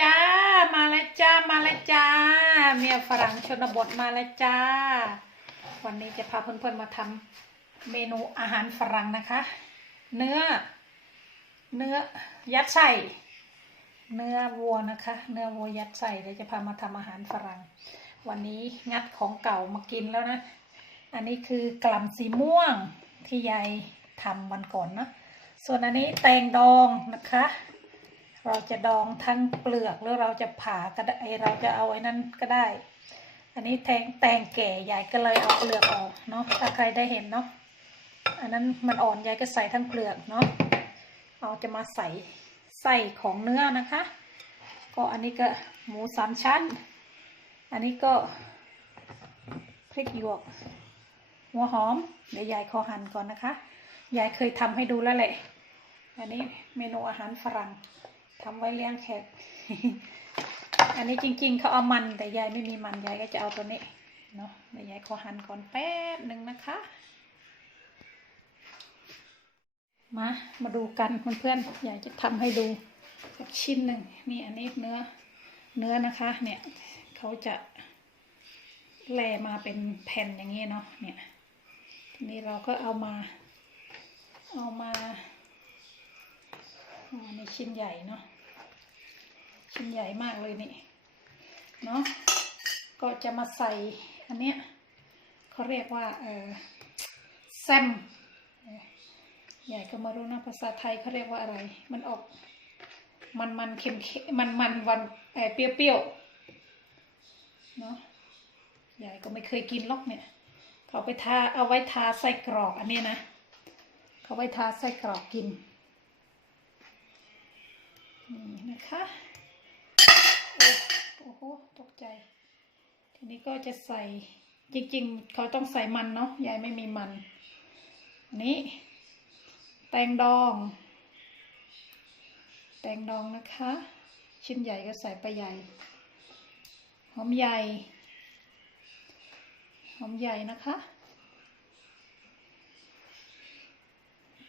จ้า มาแล้วจ้า มาแล้วจ้า เมียฝรั่งชนบทมาแล้วจ้า วันนี้จะพาเพื่อนๆมาทำเมนูอาหารฝรั่งนะคะ เนื้อ เนื้อยัดไส้เนื้อวัวนะคะ เนื้อวัวยัดไส้เดี๋ยวจะพามาทำอาหารฝรั่ง วันนี้งัดของเก่ามากินแล้วนะ อันนี้คือกล่ำสีม่วงที่ยายทำวันก่อนนะ ส่วนอันนี้แตงดองนะคะ เราจะดองทั้งเปลือกหรือเราจะผ่าก็ได้เราจะเอาไอ้นั้นก็ได้ อันนี้แตงแตงแก่ยายก็เลยเอาเปลือกออกเนาะถ้าใครได้เห็นเนาะอันนั้นมันอ่อนยายก็ใส่ทั้งเปลือกเนาะเราจะมาใส่ไส้ของเนื้อนะคะ ก็อันนี้ก็หมูสามชั้น อันนี้ก็พริกหยวก หัวหอมเดี๋ยวยายขอหั่นก่อนนะคะยายเคยทำให้ดูแล้วแหละ อันนี้เมนูอาหารฝรั่ง ทำไว้เลี้ยงแขก อันนี้จริง ๆเขาเอามันแต่ยายไม่มีมันยายก็จะเอาตัวนี้เนาะเดี๋ยวยายขอหั่นก่อนแป๊บหนึ่งนะคะ มา มาดูกันเพื่อนๆยายจะทำให้ดูสักชิ้นหนึ่งนี่อันนี้เนื้อเนื้อนะคะ เนี่ยเขาจะแล่มาเป็นแผ่นอย่างนี้เนาะเนี่ยทีนี้เราก็เอามา เอามาอาในชิ้นใหญ่เนาะ ชิ้นใหญ่มากเลยนี่เนาะก็จะมาใส่อันเนี้ยเขาเรียกว่าเออแซมใหญ่ก็ไมารู้นะภาษาไทยเขาเรียกว่าอะไร มันออกมันมันเค็มมันมันวันเออเปรี้ยวๆเนาะยายก็ไม่เคยกินหรอกเนี่ย เขาไปทาเอาไว้ทาไส้กรอกอันนี้นะ เขาไว้ทาไส้กรอกกิน นี่นะคะ โอ้โหตกใจ ทีนี้ก็จะใส่จริงๆ เขาต้องใส่มันเนาะยายไม่มีมัน นี้ แตงดอง แตงดองนะคะ ชิ้นใหญ่ก็ใส่ไปใหญ่ หอมใหญ่ หอมใหญ่นะคะ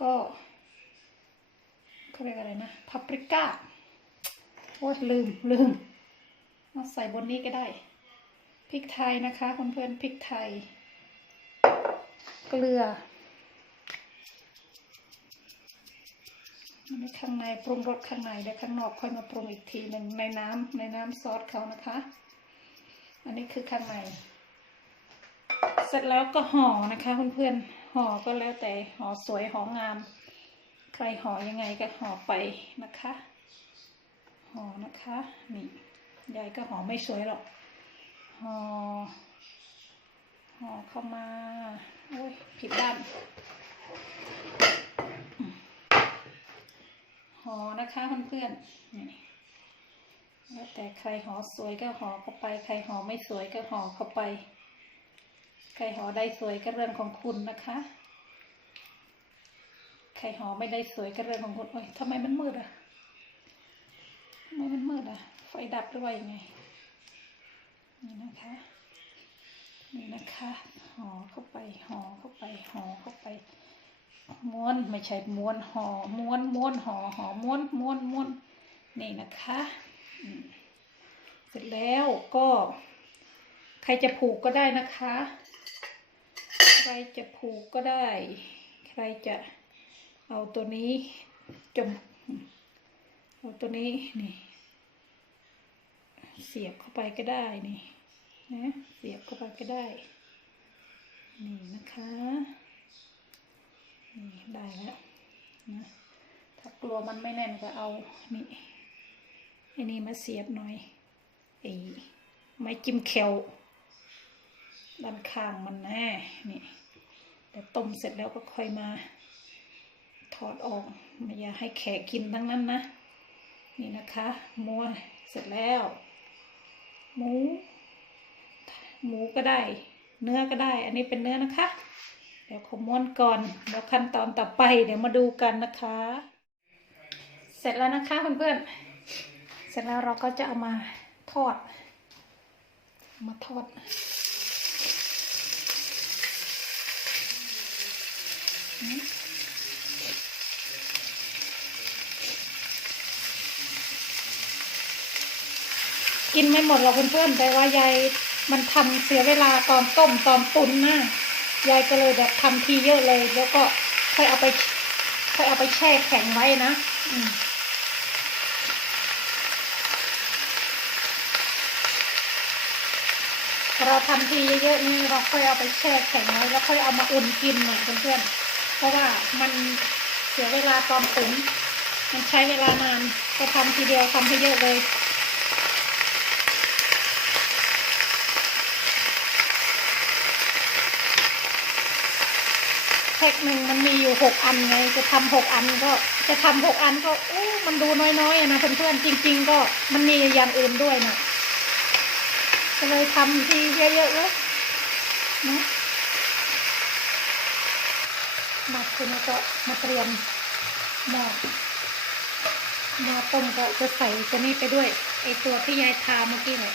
ก็เขาเรียกอะไรนะ พาปริก้า โอ้ลืมลืม มาใส่บนนี้ก็ได้พริกไทยนะคะเพื่อนๆพริกไทย เกลืออันนี้ข้างในปรุงรสข้างในเดี๋ยวข้างนอกค่อยมาปรุงอีกทีหนึ่งในน้ำในน้ำซอสเขานะคะ อันนี้คือข้างในเสร็จแล้วก็ห่อนะคะเพื่อนๆห่อก็แล้วแต่ห่อสวยห่องาม ใครห่อยังไงก็ห่อไปนะคะ ห่อนะคะนี่ ยายก็ห่อไม่สวยหรอกห่อห่อเข้ามาโอ้ยผิดด้านห่อนะคะเพื่อนๆนี่แล้วแต่ใครห่อสวยก็ห่อเข้าไป ใครห่อไม่สวยก็ห่อเข้าไป ใครห่อได้สวยก็เรื่องของคุณนะคะ ใครห่อไม่ได้สวยก็เรื่องของคุณโอ้ยทำไมมันมืดอะ ไฟ ดับหรือว่ายังไง นี่นะคะ นี่นะคะห่อเข้าไปห่อเข้าไปห่อเข้าไป ม้วนไม่ใช่ม้วนห่อม้วนม้วนห่อห่อม้วนม้วนม้วนนี่นะคะเสร็จแล้วก็ ใครจะผูกก็ได้นะคะ ใครจะผูกก็ได้ ใครจะเอาตัวนี้จมเอาตัวนี้นี่ เสียบเข้าไปก็ได้นี่นะเสียบเข้าไปก็ได้ นี่นะคะนี่ได้แล้วนะถ้ากลัวมันไม่แน่นก็เอานี่ไอ้นี่มาเสียบหน่อยไอ้ไม้จิ้มแควด้านข้างมันแน่นี่เดี๋ยวต้มเสร็จแล้วก็ค่อยมา ถอดออกไม่อยาให้แขกกินทั้งนั้นนะ นี่นะคะม้วนเสร็จแล้ว หมู หมูก็ได้ เนื้อก็ได้ อันนี้เป็นเนื้อนะคะ เดี๋ยวขอม้วนก่อนเดี๋ยวขั้นตอนต่อไปเดี๋ยวมาดูกันนะคะ เสร็จแล้วนะคะเพื่อนๆเสร็จแล้วเราก็จะเอามาทอด มาทอดน กินไม่หมดหรอกเพื่อนๆแต่ว่ายายมันทำเสียเวลาตอนต้มตอนตุนนะยายก็เลยแบบทำทีเยอะเลย แล้วก็ค่อยเอาไปค่อยเอาไปแช่แข็งไว้นะอืมเราทำทีเยอะๆนี่เราค่อยเอาไปแช่แข็งไว้แล้วค่อยเอามาอุ่นกินหน่อยเพื่อนๆเพราะว่ามันเสียเวลาตอนตุ๋นมันใช้เวลานานก็ทำทีเดียวทำให้เยอะเลย แพ็คหนึ่งมันมีอยู่หกอันไงจะทำหกอันก็จะทำหกอันก็โอ้มันดูน้อยๆนะเพื่อนๆจริง ๆ ก็มันมีอย่างอื่นด้วยนะก็เลยทำทีเยอะๆเลยนะมาคุณก็มาเตรียมหม้อหม้อต้มก็จะใส่ตัวนี้ไปด้วยไอตัวที่ยายทาเมื่อกี้เลย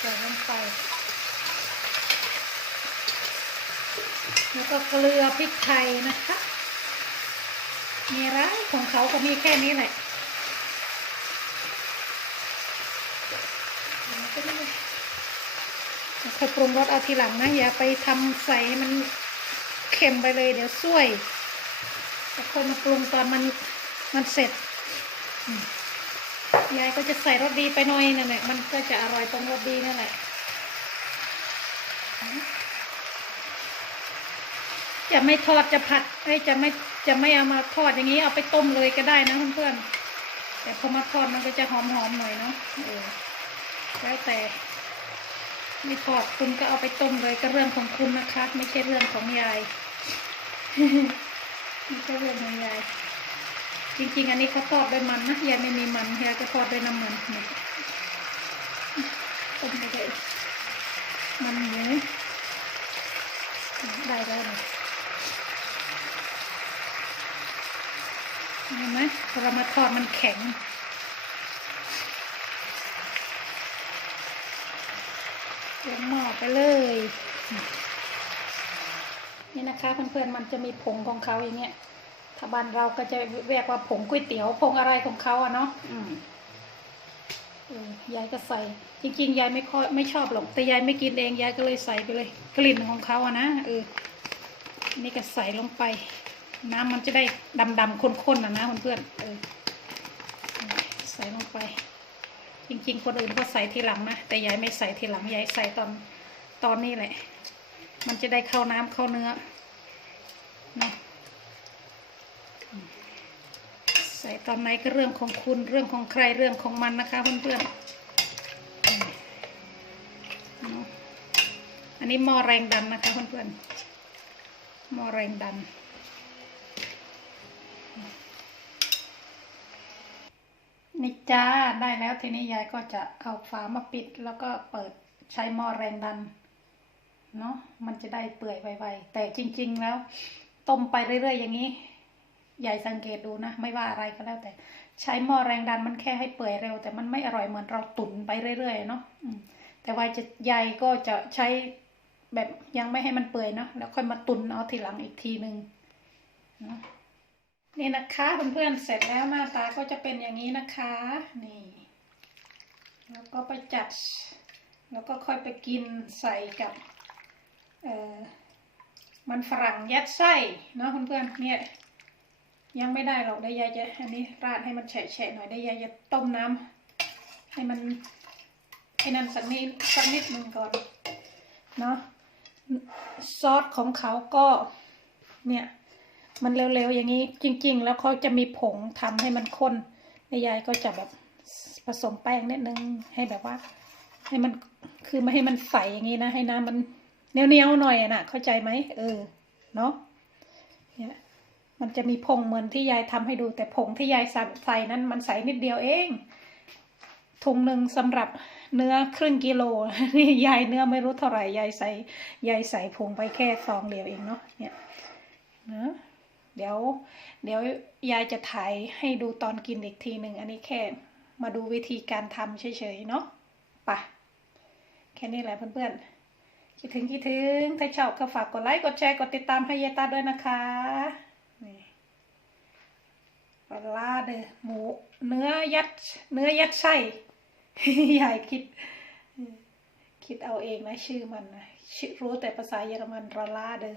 ใส่ลงไป แล้วก็เกลือพริกไทยนะคะ มีร้ายของเขาก็มีแค่นี้แหละค่อยปรุงรสเอาทีหลังนะ อย่าไปทำใส่ให้มันเค็มไปเลย เดี๋ยวส่วยแล้วค่อยมาปรุงตอนมันมันเสร็จยายก็จะใส่รสดีไปหน่อยนั่นแหละมันก็จะอร่อยตรงรสดีนั่นแหละ จะไม่ทอดจะผัดไอ้จะไม่จะไม่เอามาทอดอย่างนี้เอาไปต้มเลยก็ได้นะเพื่อนๆแต่พอมาทอดมันก็จะหอมๆหน่อยเนาะเออแล้วแต่ ไม่ทอดคุณก็เอาไปต้มเลยก็เรื่องของคุณนะคะไม่ใช่เรื่องของยายไม่ใช่เรื่องของยายจริงๆ อันนี้เขาทอดด้วยมันนะยายไม่มีมันยายก็ทอดด้วยน้ำมันนี่ต้มไปเลยมันหมูได้แล้ว นะเห็นไหมพอเรามาทอดมันแข็ง ลงหม้อไปเลย นี่นะคะเพื่อนๆมันจะมีผงของเขาอย่างเงี้ยถ้าบ้านเราก็จะเรียกว่าผงก๋วยเตี๋ยวผงอะไรของเขาอะเนาะเออยายก็ใส่ จริงๆยายไม่ค่อยไม่ชอบหรอกแต่ยายไม่กินเองยายก็เลยใส่ไปเลย กลิ่นของเขาอะนะเออนี่ก็ใส่ลงไป น้ำมันจะได้ดำๆข้นๆนะนะเพื่อนๆเออใส่ลงไป จริง ๆ คนอื่นก็ใส่ทีหลังนะแต่ยายไม่ใส่ทีหลังยายใส่ตอนตอนนี้แหละ มันจะได้เข้าน้ำเข้าเนื้อนะใส่ตอนไหนก็เรื่องของคุณเรื่องของใครเรื่องของมันนะคะเพื่อนๆอันนี้หม้อแรงดันนะคะเพื่อนๆหม้อแรงดัน นี่จ้าได้แล้วทีนี้ยายก็จะเอาฝามาปิด แล้วก็เปิดใช้หม้อแรงดันเนาะมันจะได้เปื่อยไวๆแต่จริง ๆ แล้ว ต้มไปเรื่อย ๆ อย่างนี้ยายสังเกตดูนะ ไม่ว่าอะไรก็แล้วแต่ ใช้หม้อแรงดันมันแค่ให้เปื่อยเร็ว แต่มันไม่อร่อยเหมือนเราตุ๋นไปเรื่อยๆเนาะแต่ว่าจะยายก็จะใช้แบบยังไม่ให้มันเปื่อยเนาะแล้วค่อยมาตุ๋นเอาทีหลังอีกทีหนึ่งเนาะ นี่นะคะเพื่อนๆเสร็จแล้วหน้าตาก็จะเป็นอย่างนี้นะคะ นี่ แล้วก็ไปจัด แล้วก็ค่อยไปกินใส่กับเอ่อมันฝรั่งยัดไส้เนาะเพื่อนๆเนี่ยยังไม่ได้หรอกได้ยายจะอันนี้ราดให้มันแฉะๆหน่อยได้ยายจะต้มน้ำให้มันไอ้นั่นสักนิดสักนิดหนึ่งก่อนเนาะซอสของเขาก็เนี่ย มันเร็วๆอย่างนี้ จริง ๆ แล้วเขาจะมีผงทำให้มันข้นยายก็จะแบบผสมแป้งนิดนึงให้แบบว่า ให้มันคือไม่ให้มันใสอย่างนี้นะ ให้น้ำมันเหนียวๆหน่อยนะเข้าใจไหมเออเนาะเนี่ยมันจะมีผงเหมือนที่ยายทำให้ดู แต่ผงที่ยายใส่นั้นมันใสนิดเดียวเองถุงหนึ่งสำหรับเนื้อครึ่งกิโลนี่ยายเนื้อไม่รู้เท่าไหร่ยายใส่ยายใส่ผงไปแค่ซองเดียวเองเนาะเนี่ยนะ เดี๋ยว เดี๋ยวยายจะถ่ายให้ดูตอนกินอีกทีหนึ่งอันนี้แค่ มาดูวิธีการทำเฉยๆเนาะปะแค่นี้แหละเพื่อนๆคิดถึงคิดถึงถ้าชอบก็ฝากกดไลค์กดแชร์กดติดตามให้ยายตาด้วยนะคะนี่ปลาเด้อหมู เนื้อยัด เนื้อยัดไส้ยายคิดคิดเอาเองนะชื่อมันนะรู้แต่ภาษาเยอรมันปลาร้าเด้อ